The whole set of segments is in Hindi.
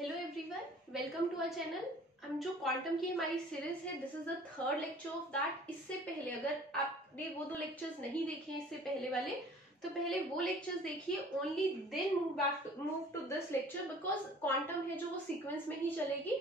Hello everyone, welcome to our channel. हम जो क्वांटम की हमारी सीरीज है, this is the third lecture of that. इससे पहले अगर आपने वो दो लेक्चर्स नहीं देखे इससे पहले वाले, तो पहले वो लेक्चर्स देखिए, only then move to this lecture, because quantum है जो वो सीक्वेंस में ही चलेगी।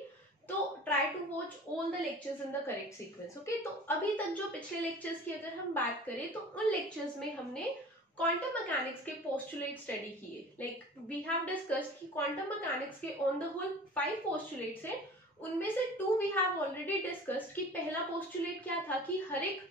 तो try to watch all the lectures in the correct sequence. Okay, तो अभी तक जो पिछले लेक्चर्स की अगर हम बात करें तो उन लेक्चर्स में हमने क्वांटम मैकेनिक्स के पोस्टुलेट स्टडी किए। लाइक वी हैव डिस्कस्ड कि क्वांटम मैकेनिक्स के ऑन द होल 5 पोस्टुलेट्स हैं, उनमें से 2 वी हैव ऑलरेडी डिस्कस्ड। कि पहला पोस्टुलेट क्या था कि हर एक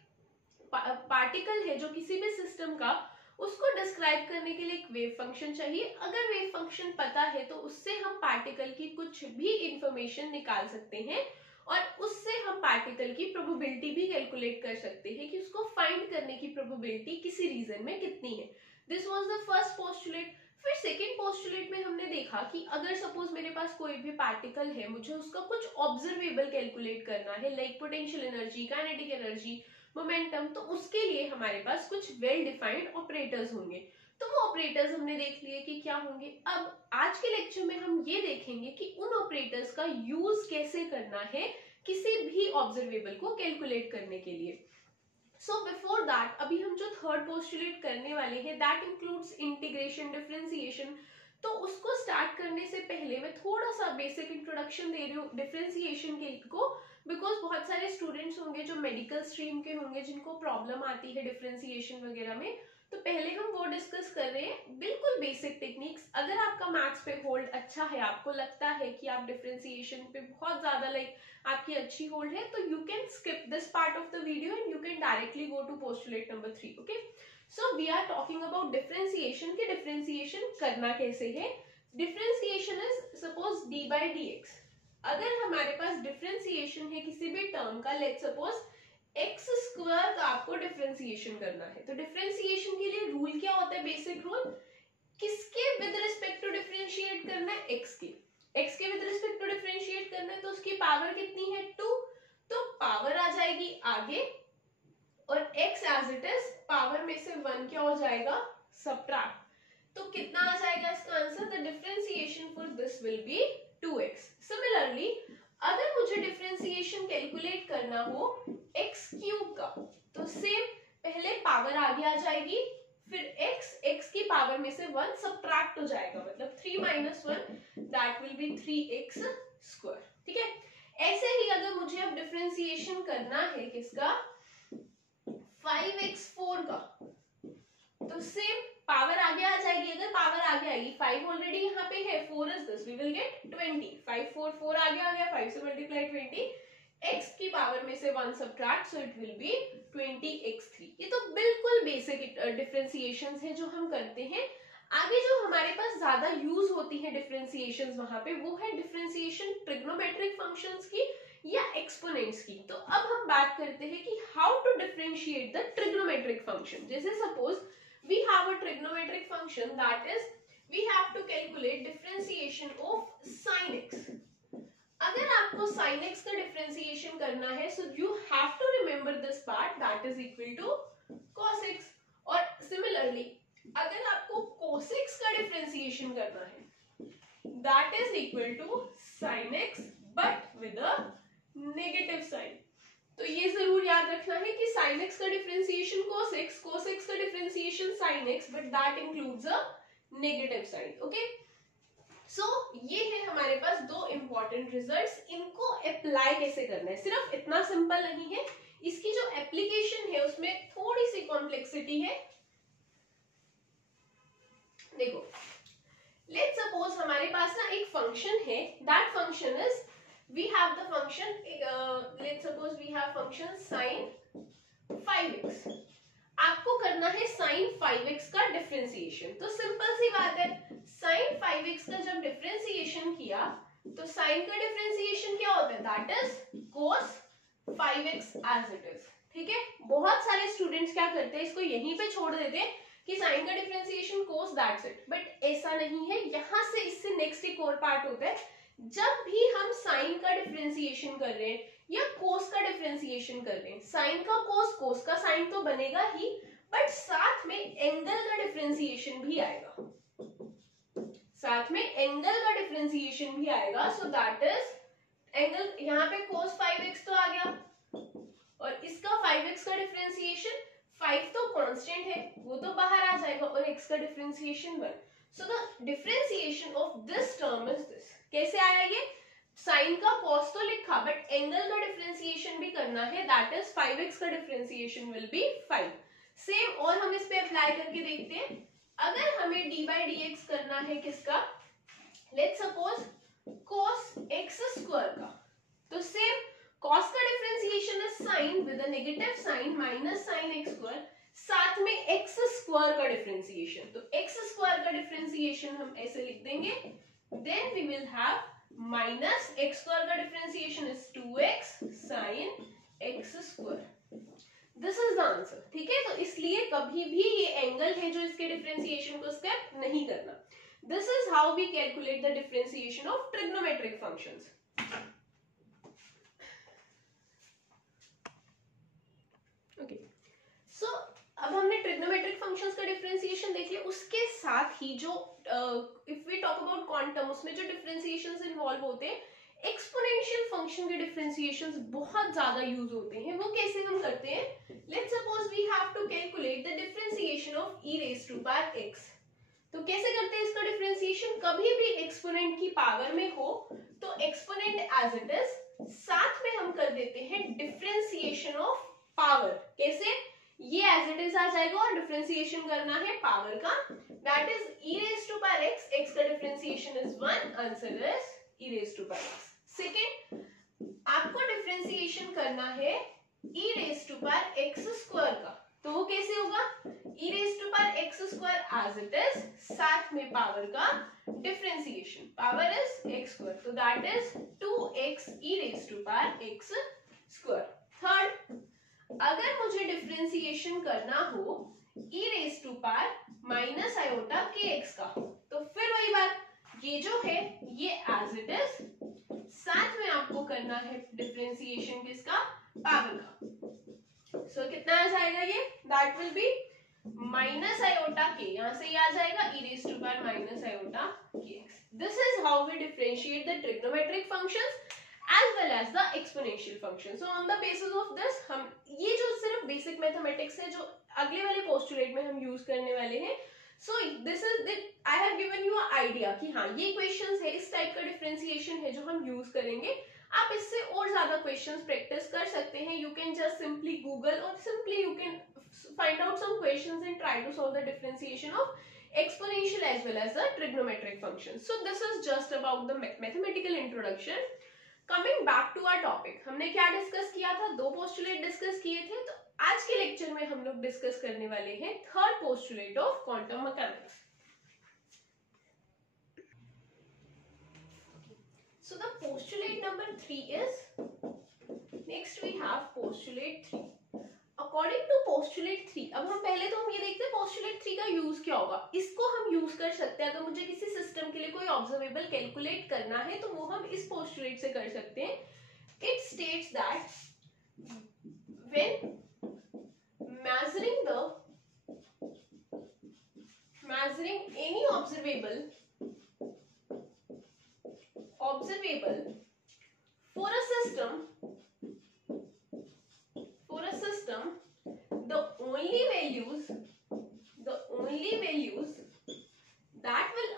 पार्टिकल है जो किसी भी सिस्टम का, उसको डिस्क्राइब करने के लिए एक वेव फंक्शन चाहिए। अगर वेव फंक्शन पता है तो उससे हम पार्टिकल की कुछ भी इंफॉर्मेशन निकाल सकते हैं और उससे हम पार्टिकल की प्रोबेबिलिटी भी कैलकुलेट कर सकते हैं कि उसको फाइंड करने की प्रोबेबिलिटी किसी रीजन में कितनी है। This was the first postulate. फिर सेकेंड पोस्टुलेट में हमने देखा कि अगर सपोज मेरे पास कोई भी पार्टिकल है, मुझे उसका कुछ ऑब्जर्वेबल कैलकुलेट करना है, like potential energy, kinetic energy, momentum, तो उसके लिए हमारे पास कुछ वेल डिफाइंड ऑपरेटर्स होंगे। तो वो ऑपरेटर्स हमने देख लिए कि क्या होंगे। अब आज के लेक्चर में हम ये देखेंगे कि उन ऑपरेटर्स का यूज कैसे करना है किसी भी ऑब्जर्वेबल को कैलकुलेट करने के लिए। सो बिफोर दैट, अभी हम जो थर्ड पोस्टुलेट करने वाले हैं, दैट इंक्लूड्स इंटीग्रेशन, डिफरेंशिएशन। तो उसको स्टार्ट करने से पहले मैं थोड़ा सा बेसिक इंट्रोडक्शन दे रही हूँ डिफरेंशिएशन के को, बिकॉज बहुत सारे स्टूडेंट्स होंगे जो मेडिकल स्ट्रीम के होंगे जिनको प्रॉब्लम आती है डिफरेंशिएशन वगैरह में। तो पहले हम वो डिस्कस कर रहे हैं, बिल्कुल बेसिक टेक्निक्स। अगर आपका मैथ्स पे होल्ड अच्छा है, आपको लगता है कि आप डिफरेंशिएशन पे बहुत ज्यादा लाइक आपकी अच्छी होल्ड है, तो you can skip this part of the video and you can directly go to postulate number 3। Okay, so we are talking about differentiation के डिफरेंशिएशन करना कैसे है। Differentiation is suppose d by d x. अगर हमारे पास डिफरेंशिएशन है किसी भी टर्म का, लेट्स सपोज एक्स स्क्वायर का आपको डिफरेंशिएशन करना है, तो डिफरेंशिएशन के लिए रूल क्या होता है, बेसिक रूल, किसके विद रिस्पेक्ट टू डिफरेंशिएट करना है, एक्स के। एक्स के विद रिस्पेक्ट टू डिफरेंशिएट करना है तो उसकी पावर कितनी है, 2, तो पावर आ जाएगी आगे, और x as it is, power में से 1 क्या हो जाएगा, सबट्रैक्ट। तो कितना आ जाएगा इसका answer, the differentiation for this will be 2x। Similarly अगर मुझे डिफरेंशिएशन कैलकुलेट करना हो एक्स क्यूब का, तो सेम, पहले पावर आगे आ जाएगी, फिर x की पावर में से 1 सबट्रैक्ट हो जाएगा, मतलब 3 - 1 that will B 3x square. ठीक है, ऐसे ही अगर मुझे अब डिफरेंशिएशन करना है किसका, 5x4 का, तो सेम पावर आगे आ जाएगी। अगर पावर आगे आएगी, 5 ऑलरेडी यहाँ पे है, 4 is this, we will get 20। 5 4 4 आगे आ गया, 5 से मल्टीप्लाई 20, x की पावर में से 1 subtract, so it will be 20x3। ये तो बिल्कुल बेसिक डिफरेंशिएशंस है जो हम करते हैं। आगे जो हमारे पास ज्यादा यूज होती है डिफरेंशिएशंस वहां पे, वो है डिफरेंशिएशन ट्रिग्नोमेट्रिक फंक्शंस की या एक्सपोनेंट्स की। तो अब हम बात करते हैं कि how to differentiate the trigonometric function. जैसे suppose we have a trigonometric function, that is we have to calculate differentiation of sin x. अगर आपको sin x का differentiation करना है, so you have to remember this part, that is equal to cos x. और similarly अगर आपको cos x का differentiation करना है, that is equal to sin x but with a negative sign. तो ये जरूर याद रखना है कि sin x का डिफरेंशिएशन cos x का differentiation sin x, but that includes a negative sign. Okay, so ये है हमारे पास दो इंपॉर्टेंट रिजल्ट्स। इनको अप्लाई कैसे करना है, सिर्फ इतना सिंपल नहीं है, इसकी जो एप्लीकेशन है उसमें थोड़ी सी कॉम्प्लेक्सिटी है। देखो, लेट्स सपोज हमारे पास ना एक फंक्शन है, that function is, we have the function, let's suppose we have function sin 5x। आपको करना है sin 5x का डिफरेंशिएशन। तो सिंपल सी बात है, sin 5x का जब डिफरेंशिएशन किया तो sin का डिफरेंशिएशन क्या होता है, that is cos 5x as it is. ठीक है, बहुत सारे स्टूडेंट्स क्या करते हैं, इसको यहीं पे छोड़ देते हैं कि sin का differentiation cos, that's it. But ऐसा नहीं है, यहां से इससे नेक्स्ट एक और पार्ट होता है, जब भी हम साइन का डिफरेंशिएशन कर रहे हैं या कोस का डिफरेंशिएशन कर रहे हैं, साइन का कोस, कोस का साइन तो बनेगा ही, बट साथ में एंगल का डिफरेंशिएशन भी आएगा। साथ में एंगल का डिफरेंशिएशन भी आएगा। सो दैट इज एंगल, यहाँ पे cos 5x तो आ गया और इसका 5x का डिफरेंशिएशन, 5 तो कांस्टेंट है वो तो बाहर आ जाएगा और x का differentiation 1। So the differentiation of this term is this. कैसे आया ये? साइन का cos तो लिखा बट एंगल का डिफरेंशिएशन भी करना है, दैट इज 5x का डिफरेंशिएशन विल बी 5। सेम और हम इस पे अप्लाई करके देखते हैं। अगर हमें d by dx करना है किसका, let's suppose cos x square का, तो सेम cos का differentiation is sine with a negative sign minus sine x square, साथ में x स्क्वायर का डिफरेंशिएशन, तो x स्क्वायर का डिफरेंशिएशन हम ऐसे लिख देंगे, then we will have minus x square का differentiation is 2x sin x square. This is the answer. ठीक है, तो इसलिए कभी भी ये एंगल है जो इसके डिफरेंशिएशन को स्किप नहीं करना। This is how we calculate the differentiation of trigonometric functions. Okay, so अब हमने ट्रिग्नोमेट्रिक फंक्शंस का डिफरेंशिएशन देख लिया। उसके साथ ही जो if we talk about quantum, उसमें जो डिफरेंशिएशंस इन्वॉल्व होते हैं, एक्सपोनेंशियल फंक्शन के डिफरेंशिएशंस बहुत ज्यादा यूज होते हैं। वो कैसे हम करते हैं? Let's suppose we have to calculate the differentiation of e raise to power x। तो कैसे करते हैं इसका डिफरेंशिएशन? कभी भी एक्सपोनेंट की पावर में हो तो एक्सपोनेंट एज इट इज, साथ में हम कर देते हैं डिफरेंशिएशन ऑफ पावर। कैसे? ये एज इट इज आ जाएगा और डिफरेंशिएशन करना है पावर का, that is e raise to power x। x का differentiation is 1, answer is e raise to power x। Second, आपको डिफरेंशिएशन करना है e raise to power x square का, तो वो कैसे होगा? e raise to power x square as it is, साथ में पावर का differentiation, power is x square, तो that is 2x e raise to power x square. Third, अगर मुझे डिफरेंशिएशन करना हो e raise to power minus iota kx का, तो फिर वही बात, ये जो है ये एज इट इज, साथ में आपको करना है डिफरेंशिएशन किसका? पावर का। सो कितना आ जाएगा ये? That will be minus iota k, यहां से ये आ जाएगा e raise to power minus iota kx। This is how we differentiate the trigonometric functions as well as the exponential function. So on the basis of this, हम ये जो सिर्फ बेसिक मैथमेटिक्स है जो अगले वाले पोस्टुलेट में हम यूज करने वाले हैं। So this is the I have given you an idea कि हाँ ये क्वेश्चंस है, इस टाइप का डिफरेंशिएशन है जो हम यूज करेंगे। आप इससे और ज्यादा क्वेश्चंस प्रैक्टिस कर सकते हैं। You can just simply Google or simply you can find out some questions and try to solve the differentiation of exponential as well as the trigonometric functions. So this is just about the mathematical introduction. Coming back to our topic, हमने क्या डिस्कस किया था? 2 पोस्टुलेट डिस्कस किए थे। तो आज के लेक्चर में हम लोग डिस्कस करने वाले हैं third postulate of quantum mechanics. So the postulate number 3 is, next we have postulate 3। According to postulate 3, अब हम पहले तो हम ये देखते हैं पोस्टुलेट 3 का यूज क्या होगा। इसको हम यूज कर सकते हैं अगर मुझे किसी सिस्टम के लिए कोई ऑब्जर्वेबल कैलकुलेट करना है, तो वो हम इस पोस्टुलेट से कर सकते हैं। It states that when measuring any observable for a system, the only values that will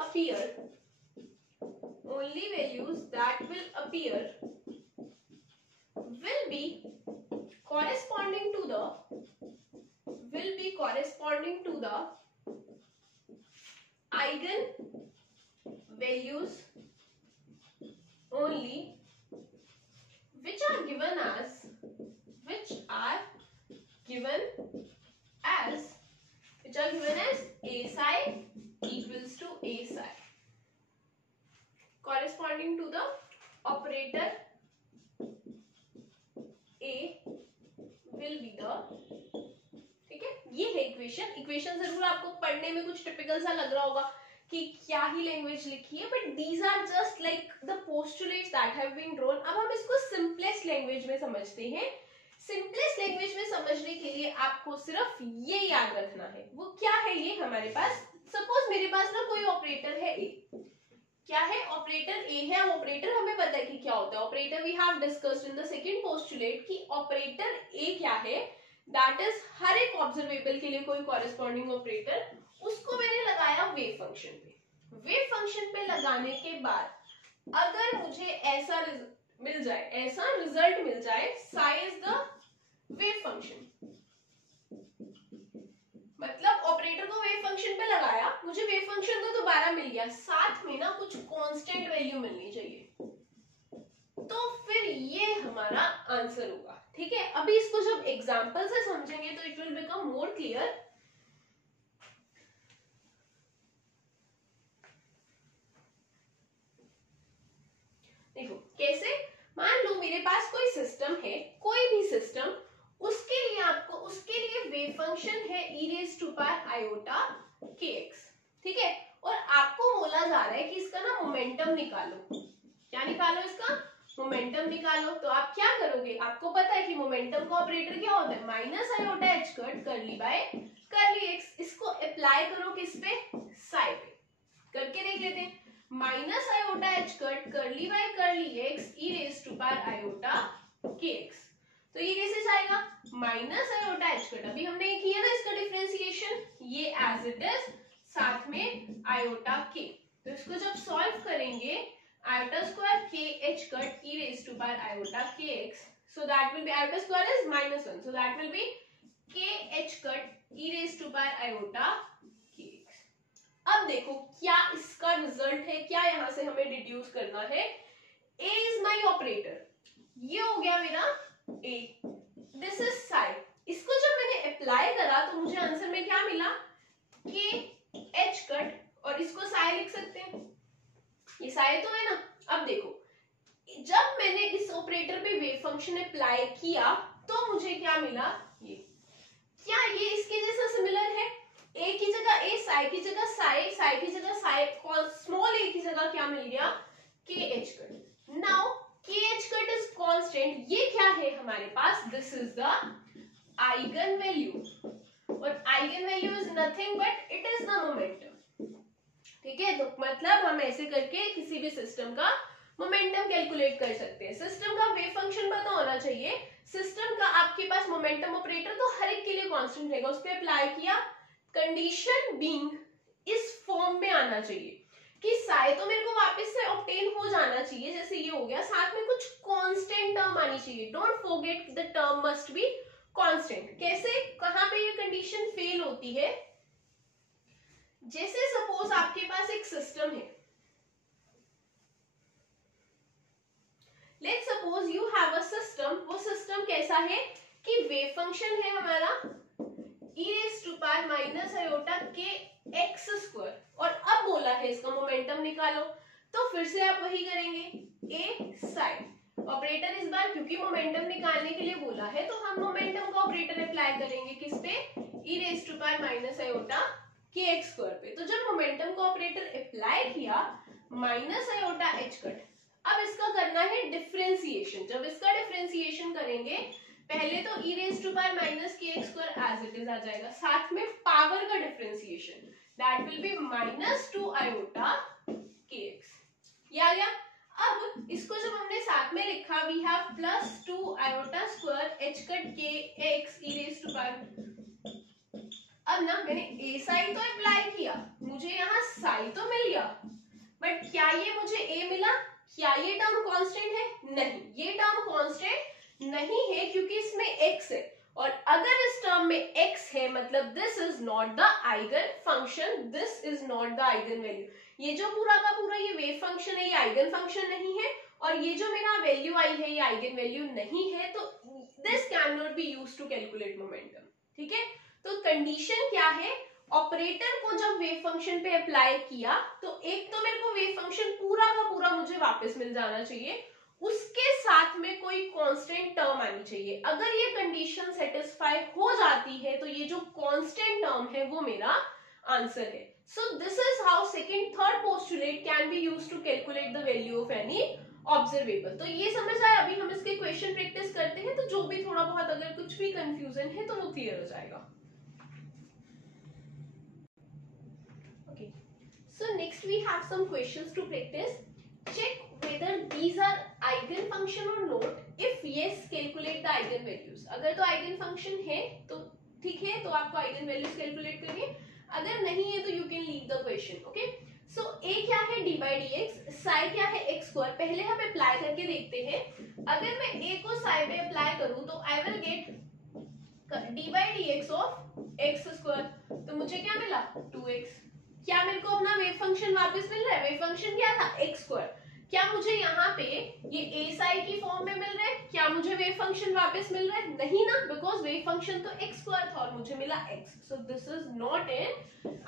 appear will be corresponding to the eigen values only, which are given as a psi equals to a psi, corresponding to the operator a will be the, ठीक है। ये है इक्वेशन जरूर आपको पढ़ने में कुछ टिपिकल सा लग रहा होगा कि क्या ही लैंग्वेज लिखी है, but these are just like the postulates that have been drawn. अब हम इसको सिंपलेस्ट लैंग्वेज में समझते हैं। सिंपलेस्ट लैंग्वेज में समझने के लिए आपको सिर्फ ये याद रखना है। वो क्या है? ये हमारे पास, सपोज मेरे पास ना कोई ऑपरेटर है ए, ऑपरेटर ए है, ऑपरेटर हमें पता है कि क्या होता है operator, we have discussed in the second postulate कि ऑपरेटर ए क्या है, दैट इज हर एक ऑब्जर्वेबल के लिए कोई कॉरेस्पॉन्डिंग ऑपरेटर, उसको मैंने लगाया वेव फंक्शन पे। वेव फंक्शन पे लगाने के बाद अगर मुझे ऐसा मिल जाए, ऐसा रिजल्ट मिल जाए, Sai is the wave function, मतलब ऑपरेटर को वेव फंक्शन पे लगाया, मुझे वेव फंक्शन तो दोबारा मिल गया, साथ में ना कुछ कांस्टेंट वैल्यू मिलनी चाहिए, तो फिर ये हमारा आंसर होगा। ठीक है, अभी इसको जब एग्जांपल से समझेंगे तो it will become more clear. देखो कैसे, मान लो मेरे पास कोई सिस्टम है, कोई भी सिस्टम, उसके लिए आपको, उसके लिए वेव फंक्शन है e raise to power iota kx, ठीक है, और आपको बोला जा रहा है कि इसका ना मोमेंटम निकालो। क्या निकालो? इसका मोमेंटम निकालो। तो आप क्या करोगे, आपको पता है कि मोमेंटम का ऑपरेटर क्या होता है, minus iota h cut curly by curly x। इसको अप्लाई करो किस पे, साई पे, करके देख लेते हैं। Minus iota h cut curly by curly x e raise to power iota kx, तो ये कैसे जाएगा, माइनस आयोटा h कट, अभी हमने ये किया ना इसका डिफरेंशिएशन, ये एज इट इज, साथ में आयोटा k, तो इसको जब सॉल्व करेंगे, iota square k h cut e raise to power iota kx, so that will be, iota square is -1, so that will be k h cut e raise to power iota kx। अब देखो क्या इसका रिजल्ट है, क्या यहां से हमें डिड्यूस करना है, a इज माई ऑपरेटर, ये हो गया मेरा a, दिस इज साई। इसको जब मैंने अप्लाई करा तो मुझे आंसर में क्या मिला, k h कट, और इसको साई लिख सकते हैं, ये साई तो है ना। अब देखो जब मैंने इस ऑपरेटर पे वेव फंक्शन अप्लाई किया तो मुझे क्या मिला, ये क्या ये इसके जैसा सिमिलर है, a की जगह a, साई की जगह साई, साई की जगह साई, स्मॉल a की जगह क्या मिल गया, k h cut. Now k h cut is constant, ये क्या है हमारे पास, this is the eigen value, और eigen value is nothing but it is the momentum. ठीक है, तो मतलब हम ऐसे करके किसी भी सिस्टम का मोमेंटम कैलकुलेट कर सकते हैं। सिस्टम का वेव फंक्शन पता होना चाहिए, सिस्टम का आपके पास मोमेंटम ऑपरेटर तो हर एक के लिए कांस्टेंट रहेगा, उस पर अप्लाई किया, कंडीशन बीइंग इस फॉर्म में आना चाहिए कि साई तो मेरे को वापस से ऑब्टेन हो जाना चाहिए, जैसे ये हो गया, साथ में कुछ कांस्टेंट टर्म आनी चाहिए, don't forget the term must be constant. कैसे, कहां पे ये कंडीशन फेल होती है, जैसे सपोज आपके पास एक सिस्टम है, let's suppose you have a system, वो सिस्टम कैसा है कि वेव फंक्शन है हमारा e raise to power minus iota k x square, और अब बोला है इसका मोमेंटम निकालो, तो फिर से आप वही करेंगे, a साइन ऑपरेटर, इस बार क्योंकि मोमेंटम निकालने के लिए बोला है तो हम मोमेंटम का ऑपरेटर अप्लाई करेंगे किस पे, e raise to power minus iota k x square पे। तो जब मोमेंटम का ऑपरेटर अप्लाई किया, माइनस आयोटा h कट, अब इसका करना है डिफरेंशिएशन। जब इसका डिफरेंशिएशन करेंगे, पहले तो e raise to power minus k x square as it is आ जाएगा, साथ में पावर का differentiation, that will be minus 2 iota k x, ये आ गया। अब इसको जब हमने साथ में लिखा, we have plus 2 iota square h cut k x e raise to power, अब ना मैंने a साइन तो अप्लाई किया, मुझे यहाँ साइन तो मिल गया, बट क्या ये मुझे a मिला, क्या ये टर्म कांस्टेंट है, नहीं, ये टर्म कांस्टेंट नहीं है क्योंकि इसमें x है, और अगर इस टर्म में x है मतलब this is not the eigen function, this is not the eigen value. ये जो पूरा का पूरा ये वेव फंक्शन है, ये आइगन फंक्शन नहीं है, और ये जो मेरा वैल्यू आई है ये आइगन वैल्यू नहीं है, तो this can not be used to calculate momentum. ठीक है, तो कंडीशन क्या है, ऑपरेटर को जब वेव फंक्शन पे अप्लाई किया तो एक तो मेरे को वेव फंक्शन पूरा का पूरा मुझे वापस मिल जाना चाहिए, उसके साथ में कोई कांस्टेंट टर्म आनी चाहिए। अगर ये कंडीशन सेटिस्फाई हो जाती है तो ये जो कांस्टेंट टर्म है वो मेरा आंसर है। So this is how second third postulate can be used to calculate the value of any observable. तो ये समझ आया, अभी हम इसके क्वेश्चन प्रैक्टिस करते हैं, तो जो भी थोड़ा बहुत अगर कुछ भी कंफ्यूजन है तो वो क्लियर हो जाएगा। Okay, so next we have some questions to practise. check whether these are eigen function or not. If yes, calculate the eigen values. अगर तो eigen function है तो ठीक है, तो आपको eigen values कैलकुलेट करनी है, अगर नहीं है तो you can leave the question. Okay, so a क्या है d by dx, psi क्या है x स्क्वायर. पहले हम अप्लाई करके देखते हैं. अगर मैं a को psi में अप्लाई करूं तो I will get d by dx of x square. तो मुझे क्या मिला 2x. क्या मेरे को अपना वेव फंक्शन वापस मिल रहा है. वेव फंक्शन क्या था x स्क्वायर. क्या मुझे यहाँ पे ये a psi की फॉर्म में मिल रहा है. क्या मुझे वेव फंक्शन वापस मिल रहा है. नहीं ना, बिकॉज वेव फंक्शन तो x स्क्वायर था और मुझे मिला x. So this is not an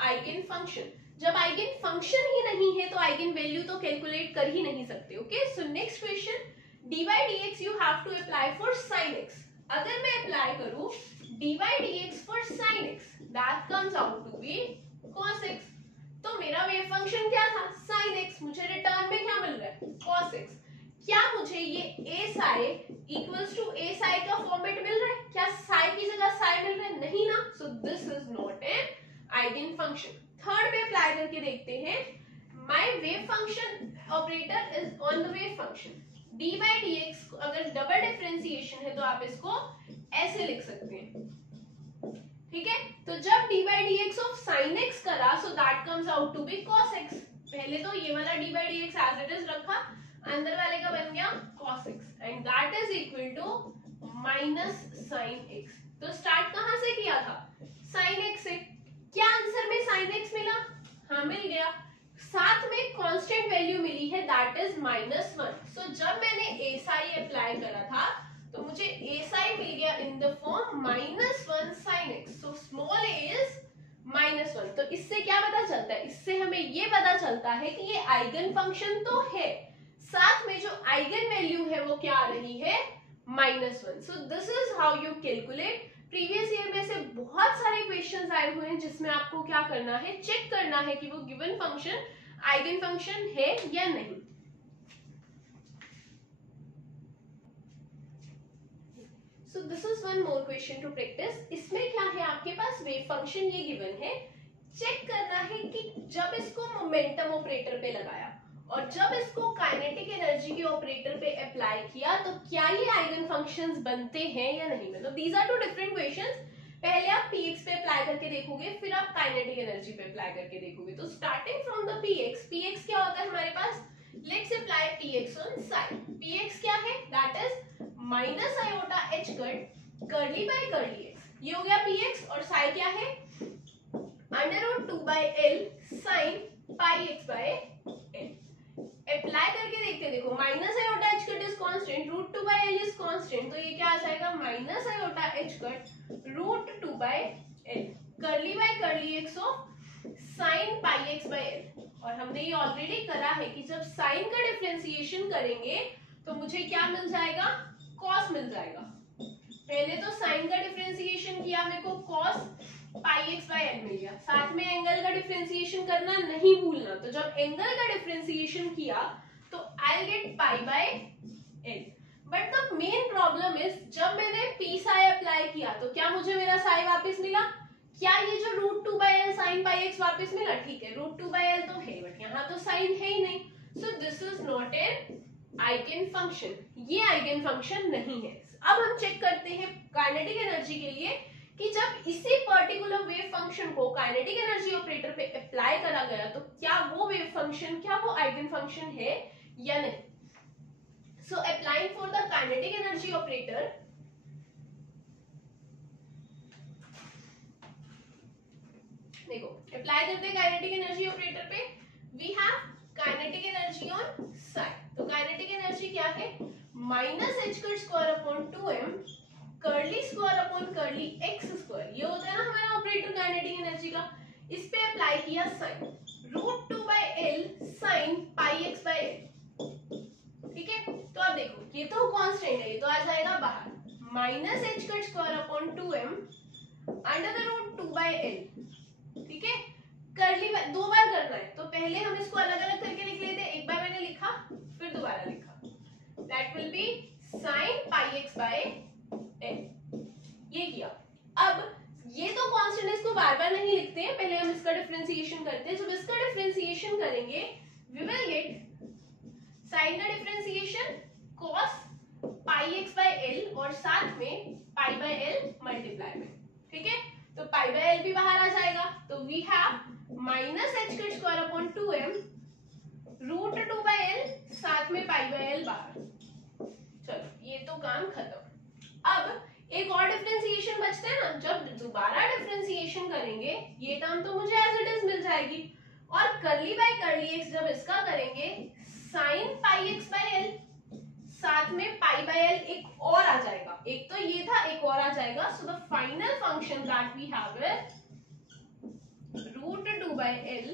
eigen function. जब आइगन फंक्शन ही नहीं है तो आइगन वैल्यू तो कैलकुलेट कर ही नहीं सकते. Okay, so next question, dy dx you have to apply for sin x. अगर मैं अप्लाई करूं dy dx for sin x, that comes out to be cos x. तो मेरा वेव फंक्शन क्या था sin x, मुझे रिटर्न में क्या मिल रहा है cos x. क्या मुझे ये a psi equals to a psi का फॉर्मेट मिल रहा है. क्या psi की जगह psi मिल रहा है. नहीं ना, सो this is not an eigen function. Third पे अप्लाई करके देखते हैं. My wave function operator is on the wave function. d by dx अगर डबल डिफरेंशिएशन है तो आप इसको ऐसे लिख सकते हैं. ठीक है, तो जब d by dx of sin x करा, so that comes out to be cos x. पहले तो ये वाला d by dx as it is रखा, अंदर वाले का बन गया cos x, and that is equal to minus sin x. तो स्टार्ट कहां से किया था sin x से. क्या आंसर में sin x मिला. हाँ मिल गया. साथ में कांस्टेंट वैल्यू मिली है, दैट इज -1. सो जब मैंने a psi अप्लाई करा था तो मुझे a psi मिल गया in the form -1 sin x. So small a is -1. तो इससे क्या पता चलता है, इससे हमें ये पता चलता है कि ये आइगन फंक्शन तो है, साथ में जो आइगन वैल्यू है वो क्या आ रही है -1. सो this is how you calculate. Previous year में से बहुत सारे क्वेश्चंस आए हुए हैं जिसमें आपको क्या करना है, चेक करना है कि वो गिवन फंक्शन आइगन फंक्शन है या नहीं. So this is one more question to practise. इसमें क्या है, आपके पास वेव फंक्शन ये गिवन है. चेक करना है कि जब इसको मोमेंटम ऑपरेटर पे लगाया और जब इसको काइनेटिक एनर्जी के ऑपरेटर पे अप्लाई किया तो क्या ये आइगन फंक्शंस बनते हैं या नहीं. मतलब these are two different questions. पहले आप px पे अप्लाई करके देखोगे, फिर आप काइनेटिक एनर्जी पे अप्लाई करके देखोगे. तो स्टार्टिंग फ्रॉम द px क्या होता है हमारे पास. Let's apply px on psi. px क्या है, that is minus iota h cut curly by curly x. ये हो गया px. और psi क्या है, √2/l sin pi x by l. Apply करके देखते हैं. देखो minus iota h cut is constant, √2/l is constant, तो ये क्या आ जाएगा minus iota h cut √2/l curly by curly x of sin pi x by l. और हमने ये ऑलरेडी करा है कि जब साइन का डिफरेंशिएशन करेंगे तो मुझे क्या मिल जाएगा, cos मिल जाएगा. पहले तो साइन का डिफरेंशिएशन किया, मेरे को cos pi x by l मिल गया. साथ में एंगल का डिफरेंशिएशन करना नहीं भूलना. तो जब एंगल का डिफरेंशिएशन किया तो I'll get pi by l. But the main problem is जब मैंने p psi अप्लाई किया तो क्या मुझे मेरा psi वापस मिला. क्या ये जो √2/l sin pi x वापस मिला. ठीक है, √2/l तो है बट यहाँ तो साइन है ही नहीं. So this is not an eigen function. ये आइगन फंक्शन नहीं है. अब हम चेक करते हैं काइनेटिक एनर्जी के लिए कि जब इसी पर्टिकुलर वेव फंक्शन को काइनेटिक एनर्जी ऑपरेटर पे अप्लाई करा गया तो क्या वो वेव फंक्शन, क्या वो आइगन फंक्शन है या नहीं. So applying for the kinetic energy operator, देखो अप्लाई करते हैं काइनेटिक एनर्जी ऑपरेटर पे. We have kinetic energy on psi. तो काइनेटिक एनर्जी क्या है, -h²/2m curly square upon curly x square. ये होता है ना हमारा ऑपरेटर काइनेटिक एनर्जी का. इस पे अप्लाई किया sin √2/l sin pi x by l. ठीक है, तो अब देखो ये तो कांस्टेंट है, ये तो आ जाएगा बाहर. -h²/2m √2/l. ठीक है, कर्ली दो बार करना है तो पहले हम इसको अलग अलग करके लिख लेते हैं. एक बार मैंने लिखा फिर दोबारा लिखा. That will B sin pi x by l. ये किया. अब ये तो कांस्टेंट है, इसको बार बार नहीं लिखते हैं, पहले हम इसका डिफरेंशिएशन करते हैं. जब इसका डिफरेंशिएशन करेंगे वी विल गेट साइन का differentiation cos pi x by L और साथ में पाई बाय एल मल्टीप्लाई में, ठीक है। तो पाई बाय एल भी बाहर आ जाएगा, तो we have minus H square square upon 2m root 2 by L साथ में पाई बाय एल बाहर। चलो ये तो काम खत्म। अब एक और डिफरेंशिएशन बचता है ना, जब दोबारा डिफरेंशिएशन करेंगे ये टर्म तो मुझे एज इट इज मिल जाएगी, और करली बाय करली एक्स जब इसका करेंगे sine pi x bye L साथ में पाई बाय एल एक और आ जाएगा, एक तो ये था एक और आ जाएगा। So the final function that we have is root 2 by L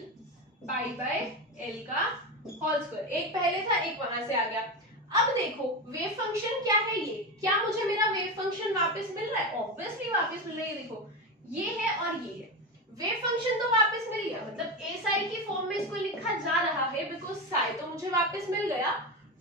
pi by L का होल स्क्वायर। एक पहले था एक वहां से आ गया। अब देखो वेव फंक्शन क्या है, ये क्या मुझे मेरा वेव फंक्शन वापस मिल रहा है? ऑब्वियसली वापस मिल रहा है। देखो ये है और ये है, वेव फंक्शन तो वापस मिल गया, मतलब ए साई की फॉर्म में इसको लिखा जा रहा है बिकॉज साई तो मुझे वापस मिल गया।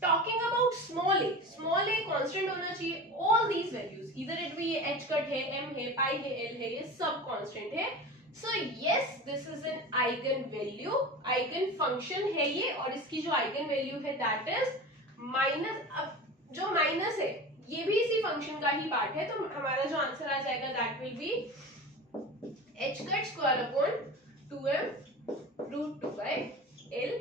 Talking about small a constant होना चाहिए। ऑल दीज वैल्यूज इधर इट भी एच कट है, एम है, पाई है, एल है, ये सब कांस्टेंट है। So yes this is an eigen value, eigen function है ये, और इसकी जो आइगन वैल्यू है दैट इज माइनस। अब जो माइनस है ये भी इसी फंक्शन का ही पार्ट है, तो हमारा जो आंसर आ जाएगा that will be H cut square upon 2m root 2 by L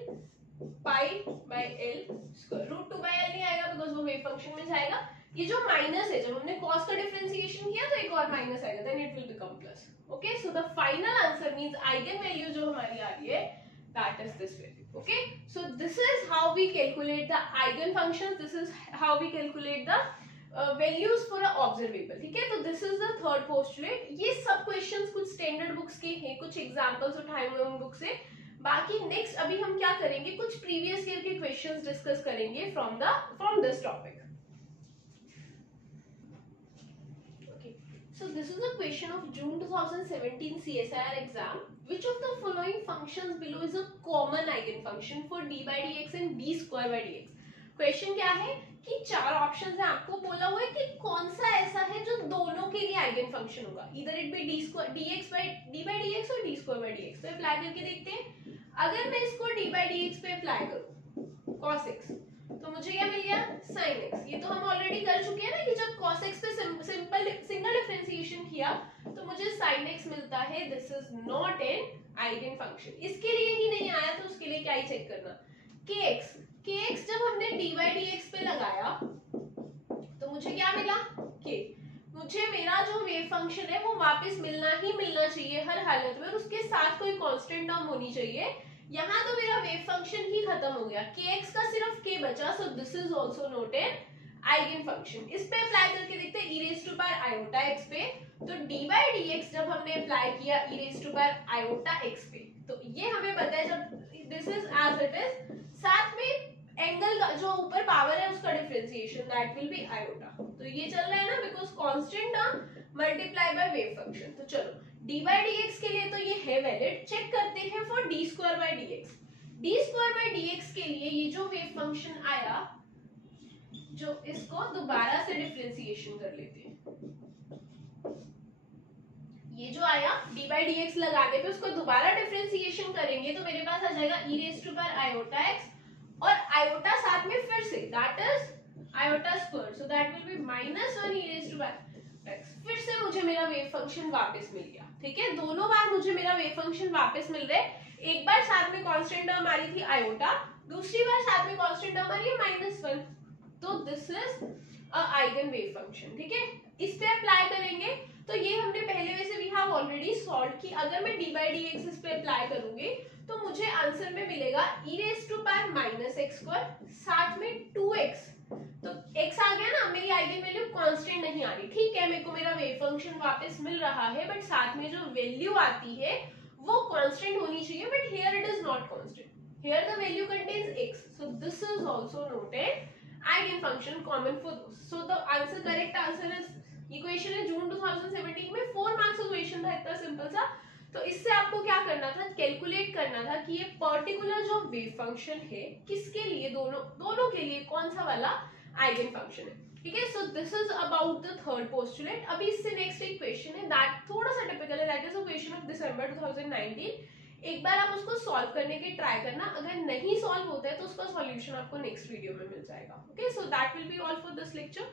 pi by L square. Root 2 by L नहीं आएगा बिकॉज वो वेव फंक्शन में जाएगा। ये जो माइनस है, जब हमने कॉस का डिफरेंशिएशन किया तो एक और माइनस आएगा, then it will become plus. Okay, so the final answer means eigen value जो हमारी आ रही है that is this value. Okay, so this is how we calculate the eigen functions, this is how we calculate the values for a observable. ठीक है, तो this is the third postulate. ये सब क्वेश्चंस कुछ स्टैंडर्ड बुक्स के हैं, कुछ एग्जांपल्स उठाए हुए उन बुक से। बाकी नेक्स्ट अभी हम क्या करेंगे, कुछ प्रीवियस ईयर के क्वेश्चंस डिस्कस करेंगे from this topic. Okay, so this is a question of June 2017 CSIR exam. Which of the following functions below is a common eigen function for d by dx and d square by dx। Question क्या है कि चार ऑप्शंस हैं, आपको बोला हुआ है कि कौन सा ऐसा है जो दोनों के लिए आइगन फंक्शन होगा, इधर it be d by dx और d square by dx। तो अप्लाई करके देखते हैं। अगर मैं इसको d by dx पे अप्लाई करूं cos x, तो मुझे क्या मिल गया sin x। ये तो हम ऑलरेडी कर चुके हैं ना कि जब cos x पे सिंपल सिंगल डिफरेंशिएशन किया तो मुझे sin x मिलता है। This is not an eigen function. इसके लिए ही नहीं आया तो उसके लिए क्या ही चेक करना। kx जब हमने d by dx पे लगाया तो मुझे क्या मिला k। मुझे मेरा जो वेव फंक्शन है वो वापस मिलना ही मिलना चाहिए हर हालत में, और उसके साथ कोई कांस्टेंट टर्म होनी चाहिए। यहाँ तो मेरा वेव फंक्शन ही खत्म हो गया, kx का सिर्फ k बचा। सो this is also not an eigen function. इस पे अप्लाई करके देखते हैं e raised to power iota x पे। तो d by dx जब हमने अप्लाई किया e raised to power iota x पे, तो ये हमें पता है जब this is as it is, साथ में एंगल का जो ऊपर पावर है उसका differentiation that will be iota. तो ये चल रहा है ना because constant term multiply by wave function. तो चलो d by dx के लिए तो ये है वैलिड। चेक करते हैं for d square by dx। d square by dx के लिए ये जो वेव फंक्शन आया, जो इसको दोबारा से डिफरेंशिएशन कर लेते हैं। ये जो आया d by dx लगाने पे उसको दोबारा डिफरेंशिएशन करेंगे तो मेरे पास आ जाएगा e raised to power iota x, और आयोटा साथ में फिर say that is iota square. So that will B -1 e raised to power x। फिर से मुझे मेरा वेव फंक्शन वापस मिल गया। ठीक है, दोनों बार मुझे मेरा वेव फंक्शन वापस मिल रहा है। एक बार साथ में कांस्टेंट टर्म आ रही थी आयोटा, दूसरी बार साथ में कांस्टेंट टर्म आ रही है -1। तो this is a eigen wave function. ठीक है, इस पे अप्लाई करेंगे तो ये हमने पहले वैसे वी हैव ऑलरेडी सॉल्व की। अगर मैं d by dx इस पे अप्लाई करूंगी तो मुझे आंसर में मिलेगा e raised to power -x square साथ में 2x। तो x आ गया ना, मेरी आइगन वैल्यू कांस्टेंट नहीं आ रही। ठीक है, मेरे को मेरा वेव फंक्शन वापस मिल रहा है, बट साथ में जो वैल्यू आती है वो कांस्टेंट होनी चाहिए, but here it is not constant. Here the value contains x, so this is also not an eigen function common for those. So the answer, correct answer is, ये क्वेश्चन है जून 2017 में, 4 मार्क्स का क्वेश्चन था, इतना सिंपल सा। तो इससे आपको क्या करना था, कैलकुलेट करना था कि ये पर्टिकुलर जो वेव फंक्शन है किसके लिए, दोनों के लिए कौन सा वाला आइगन फंक्शन है। ठीक है, so this is about the third postulate. अभी इससे नेक्स्ट एक क्वेश्चन है दैट थोड़ा सा टिपिकल है, that is a question of December 2019। एक बार आप उसको सॉल्व करने के ट्राई करना, अगर नहीं सॉल्व होता है तो उसका सॉल्यूशन आपको नेक्स्ट वीडियो में मिल जाएगा। Okay, so that will be all for this lecture.